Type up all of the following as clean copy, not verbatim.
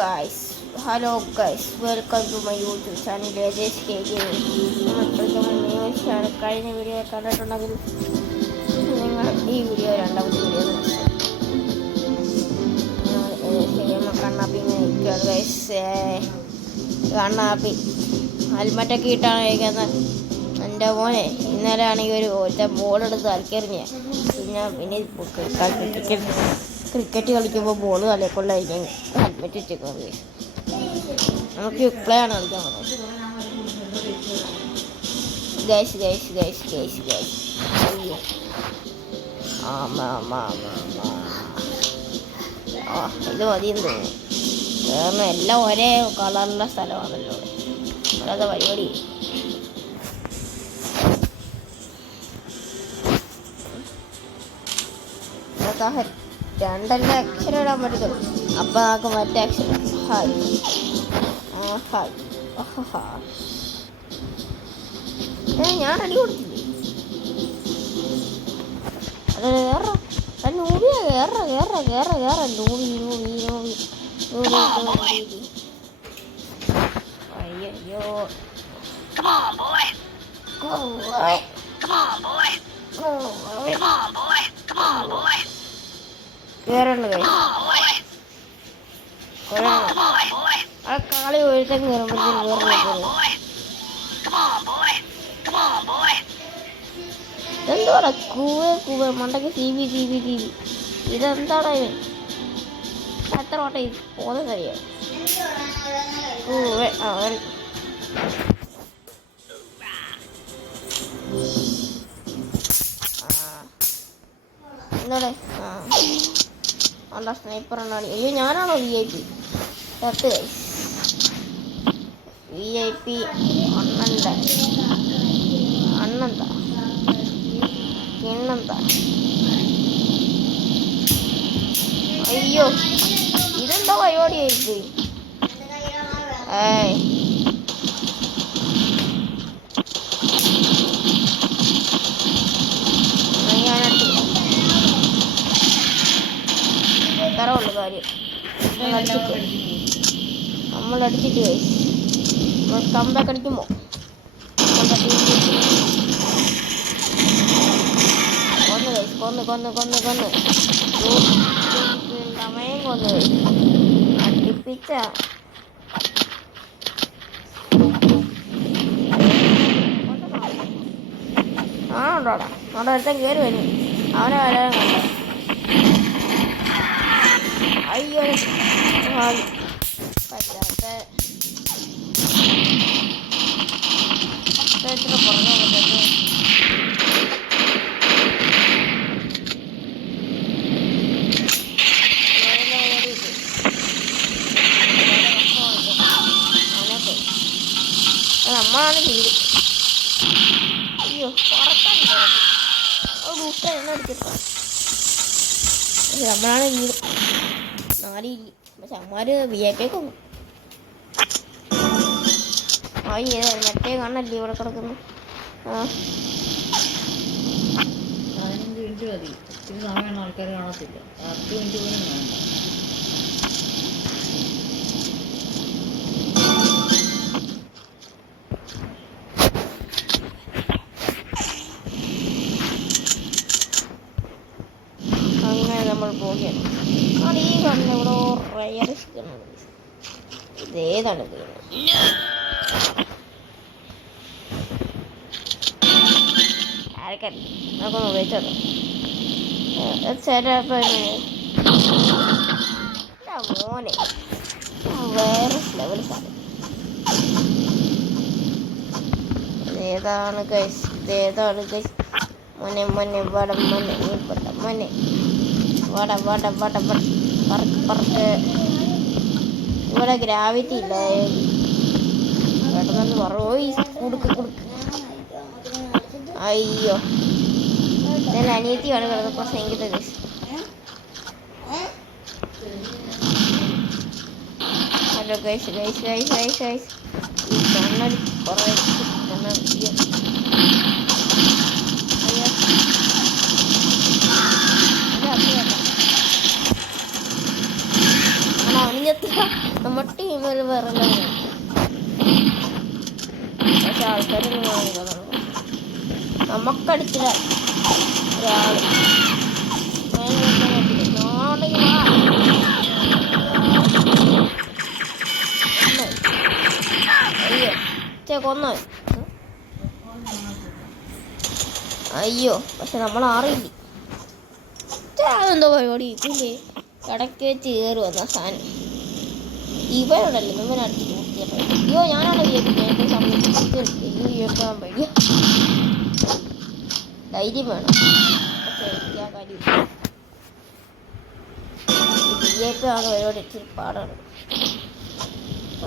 guys, hello guys, welcome to my YouTube channel AJSK Gaming. കഴിഞ്ഞ video കണ്ടിട്ടുണ്ടെങ്കിൽ നിങ്ങൾ ഈ വീഡിയോ രണ്ടാമത്തെ വീഡിയോ കണ്ണാപ്പി കണ്ണാപ്പി ഹെൽമെറ്റൊക്കെ ഇട്ടാണ് കഴിക്കുന്നത്. എൻ്റെ മോനെ ഇന്നലെ ആണെങ്കിൽ ഒരു ബോളെടുത്ത് കളിക്കെറിഞ്ഞ പിന്നെ ക്രിക്കറ്റ് കളിക്കുമ്പോൾ ബോൾ തലക്കൊള്ളായിരിക്കും ഹെൽമെറ്റ് വെച്ചേക്കുന്നത്. നമുക്ക് പ്ലേ ആണ് കളിക്കാൻ പോകുന്നത്. ഗൈസ് അയ്യോ ഇത് മതിയെന്ന് തോന്നുന്നു. കാരണം എല്ലാം ഒരേ കളറുള്ള സ്ഥലമാണല്ലോ. അല്ലാതെ പരിപാടി രണ്ടല്ല അക്ഷരം ഇടാൻ പറ്റത്തുള്ളൂ. അപ്പം നമുക്ക് മറ്റേ അക്ഷരം ഹായ് ഞാൻ അടി കൊടുത്തില്ലേ? അതെ നൂബിയാ കേറ നൂബി അയ്യോ കേറണ്ട് ആ കാളി ഒഴുത്തം കയറുമ്പോഴത്തേക്കും എന്തോടാ കൂവ മണ്ടയ്ക്ക് TV ഇതെന്താടാ ഇവൻ എത്ര ഓട്ടം പോകുന്നത് കഴിയാ എന്താടേ സ്നൈപ്പർ എന്നാണ്. അയ്യോ ഞാനാണോ VIP? VIP അണ്ണന്താ കിണ്ണെന്താ? അയ്യോ ഇതെന്താ പരിപാടിയായിപ്പോയി. ഇത്ര ഉള്ളു കാര്യം. നമ്മളടിച്ചിട്ട് കമ്പാക്ക് അടിക്കുമ്പോ കൊന്ന് സമയം കൊന്ന് അടിപ്പിച്ച ആണോടാ അവിടെ ഒരുത്തൻ കയറി വരും. അവനെ വരാൻ കണ്ട അയ്യോ പറ്റാത്ത എത്ര പുറകെ പറ്റാത്ത നമ്മളാണ് വീട്. അയ്യോ പറക്കാൻ എണ്ണടിച്ചിട്ട നമ്മളാണ് വീട്. നാലില്ല പക്ഷെ അമ്മമാര് VIP കൊന്നു. മറ്റേ കണ്ണല്ലേ ഇവിടെ കിടക്കുന്നു. 15 മിനിറ്റ് മതി. ഇത്തിരി സമയമാണ് ആൾക്കാർ കാണത്തില്ല. 10 മിനിറ്റ് പോലും വേണ്ട. അങ്ങനെ നമ്മൾ പോവുകയാണ്. ഈ കണ്ണിവിടെ റയറിസ്റ്റാണ്. ഇതേതാണ് ആർക്കല്ല നമുക്കൊന്ന് ഉപയോഗിച്ചോ. മോനെ വേറെ ലെവൽ സാധനം. ഇതേതാണ് ഗൈസ് മോനെ വട മോനെ നീ പെട്ട മോനെ വട പറക്ക്. ഇവിടെ ഗ്രാവിറ്റി ഇല്ല. പെട്ടെന്ന് കൊടുക്ക്. അയ്യോ ഞാൻ അനിയത്തിയാണ് കിടന്നത് പ്രസംഗിത ഗൈസ്. ഹലോ ഗൈസ് ഈ കണ്ണടി കുറേ അവനിഞ്ഞെത്ര നമ്മുടെ ടീമിൽ വേറെ പക്ഷെ ആൾക്കാരൊന്നും വാങ്ങിക്കണം നമുക്കടിച്ചില്ല ഒരാള് അയ്യോ കൊന്നോ അയ്യോ പക്ഷെ നമ്മൾ അറിയില്ല അതെന്തോ പരിപാടി ഇല്ലേ ഇടയ്ക്ക് വെച്ച് കയറി വന്ന സാധനം ഇവരുണ്ടല്ലോ ഇവനടിച്ച് കൂട്ടിയപ്പോൾ അയ്യോ ഞാനാണ് വിചാരിക്കുന്നത് സമയത്ത് വിയക്കാൻ വയ്യ ധൈര്യം വേണം പക്ഷെ എനിക്ക് ആ കാര്യം വിയപ്പ് ആണ് പരിപാടി ഇച്ചിരി പാടാണ്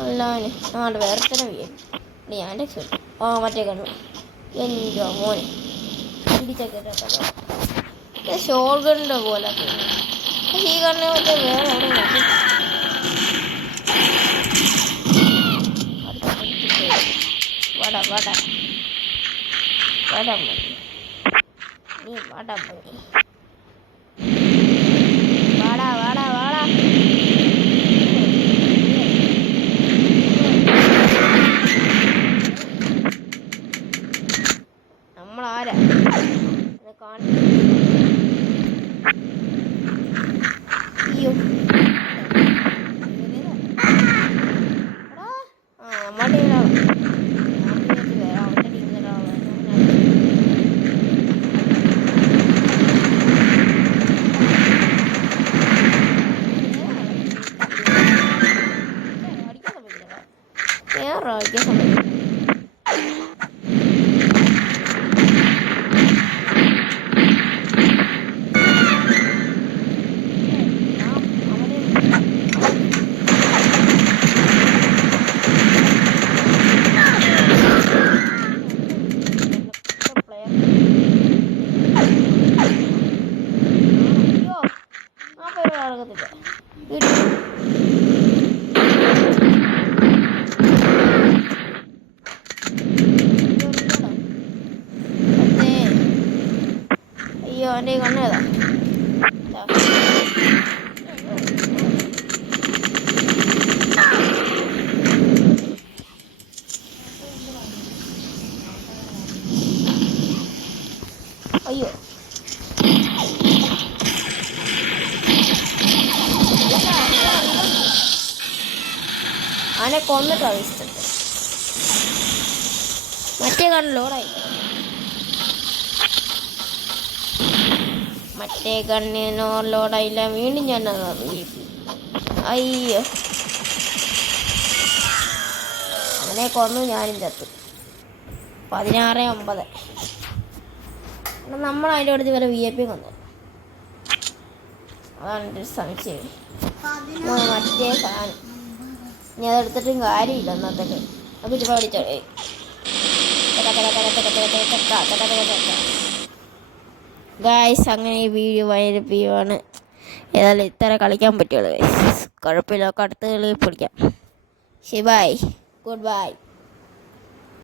അല്ലാതെ ആണ്ട് വേറെ തന്നെ വിയപ്പ് ഞാൻ രക്ഷപ്പെട്ടു മറ്റേ കണ്ണു എൻ്റെ മോനെ പിടിച്ചൊക്കെ ഷോൾഗറിൻ്റെ പോലെ ഈ കണ്ണെ മറ്റേ വേറെ വട വട വട മതി നീ വട മതി വട വട വട നമ്മളാരാ അയ്യോ നമ്മുടെ അവരുടെ ടീമിലൊരാളാണ് അടിക്കാൻ സമയത്ത് അയ്യോ എൻ്റെ കണ്ണേതാ അയ്യോ അവനെ കൊന്നിട്ടാണ് ഇഷ്ടം മറ്റേ കണ്ണിലോടായി മറ്റേ കണ്ണിനോ ലോഡായില്ല വീണ്ടും ഞാൻ അയ്യോ അവനെ കൊന്നു ഞാനും ചത്തു 16-9 നമ്മൾ അതിൻ്റെ അടുത്ത് വരെ VIP കൊന്നു അതാണ് എൻ്റെ ഒരു സംശയം മറ്റേ സാധനം ഇനി അതെടുത്തിട്ടും കാര്യമില്ല അന്നത്തേക്ക് അത് ഇപ്പം പഠിച്ചോ ഗായ്സ് അങ്ങനെ ഈ വീഡിയോ വൈകിപ്പിക്കുവാണ് ഏതായാലും ഇത്ര കളിക്കാൻ പറ്റുള്ളൂ ഗൈസ് കുഴപ്പമില്ല അടുത്ത കളി പിടിക്കാം ശരി ബൈ ഗുഡ് ബൈ